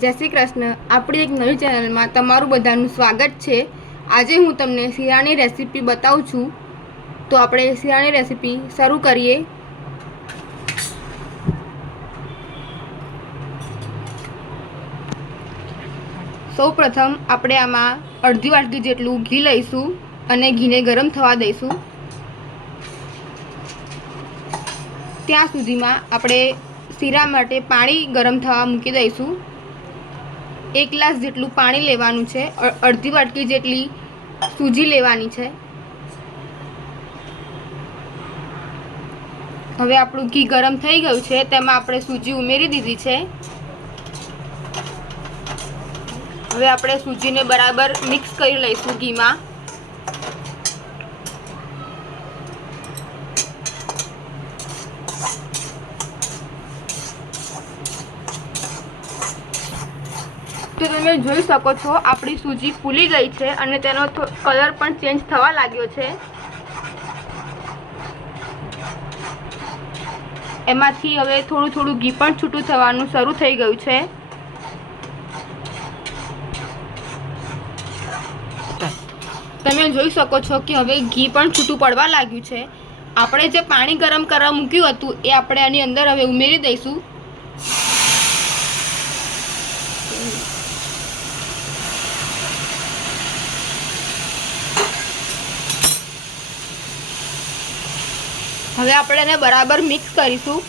જય શ્રી કૃષ્ણ. આપણી એક નવી ચેનલમાં તમારું બધાનું સ્વાગત છે. આજે હું તમને શિયાળાની રેસીપી બતાવું છું. તો આપણે શિયાળાની રેસીપી શરૂ કરીએ. સૌ પ્રથમ આપણે આમાં અડધી વાટકી જેટલું ઘી લઈશું અને ઘીને ગરમ થવા દઈશું. ત્યાં સુધીમાં આપણે શીરા માટે પાણી ગરમ થવા મૂકી દઈશું. એક ગ્લાસ જેટલું પાણી લેવાનું છે અડધી વાટકી જેટલી સૂજી લેવાની છે. હવે આપણું ઘી ગરમ થઈ ગયું છે, તેમાં આપણે સૂજી ઉમેરી દીધી છે. હવે આપણે સૂજીને બરાબર મિક્સ કરી લઈશું ઘીમાં. તો તમે જોઈ શકો છો. આપણી સૂજી ફૂલી ગઈ છે અને તેનો કલર પણ ચેન્જ થવા લાગ્યો છે. એમાંથી હવે થોડું થોડું ઘી પણ છૂટું થવાનું શરૂ થઈ ગયું છે. તમે જોઈ શકો છો કે હવે ઘી પણ છૂટું પડવા લાગ્યું છે. આપણે જે પાણી ગરમ કરવા મૂક્યું હતું એ આપણે આની અંદર હવે ઉમેરી દઈશું. હવે આપણે એને બરાબર મિક્સ કરીશું.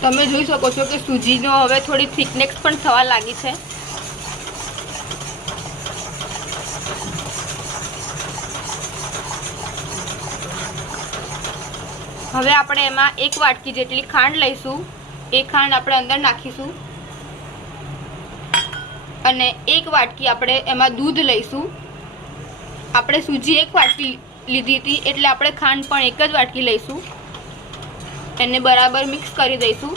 તમે જોઈ શકો છો કે સૂજીનો હવે થોડી થિકનેસ પણ થવા લાગી છે. હવે આપણે એમાં એક વાટકી જેટલી ખાંડ લઈશું. એ ખાંડ આપણે અંદર નાખીશું. અને એક વાટકી આપણે એમાં દૂધ લઈશું. આપણે સૂજી એક વાટકી લીધી હતી, એટલે આપણે ખાંડ પણ એક જ વાટકી લઈશું. એને બરાબર મિક્સ કરી દઈશું.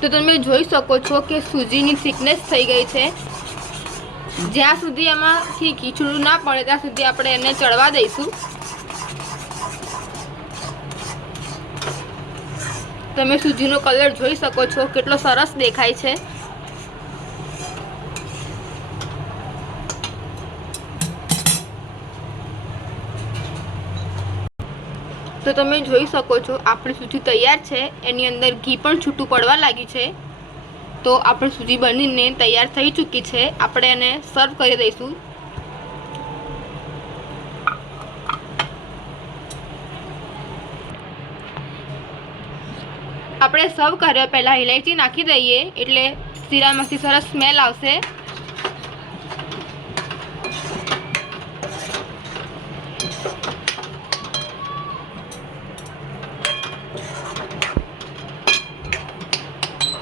તો તમે જોઈ શકો છો કે સૂજીની થિકનેસ થઈ ગઈ છે. જ્યાં સુધી એમાંથી ખીચડું ના પડે, ત્યાં સુધી આપણે એને ચડવા દઈશું. તમે સૂજીનો કલર જોઈ શકો છો, કેટલો સરસ દેખાય છે. તો તમે જોઈ શકો છો, આપણી સૂજી તૈયાર છે, એની અંદર ઘી પણ છૂટું પડવા લાગ્યું છે. તો આપણે સૂજી બનીને તૈયાર થઈ ચૂકી છે. આપણે એને સર્વ કરી દઈશું. આપણે સર્વ કર્યા પહેલાં ઇલાયચી નાખી દઈએ, એટલે શીરામાંથી સરસ સ્મેલ આવશે.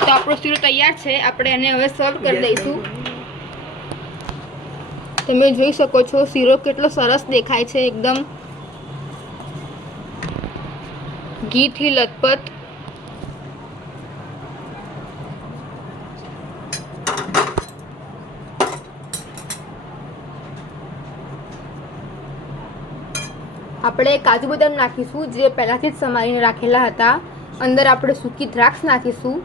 તો આપણો શીરો તૈયાર છે. આપણે એને હવે સર્વ કરી દઈશું. તમે જોઈ શકો છો શીરો કેટલો સરસ દેખાય છે એકદમ. ઘીથી લથપથ. આપણે કાજુ બદામ નાખીશું જે પહેલાંથી જ સમારીને રાખેલા હતા. અંદર આપણે સૂકી દ્રાક્ષ નાખીશું.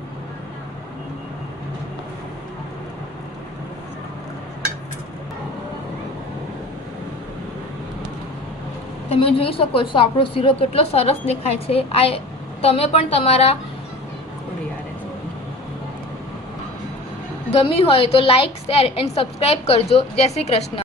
તમે જોઈ શકો છો, આપણો શીરો કેટલો સરસ દેખાય છે. આ તમે પણ તમારા ગમી હોય તો લાઈક શેર એન્ડ સબસ્ક્રાઈબ કરજો. જય શ્રી કૃષ્ણ.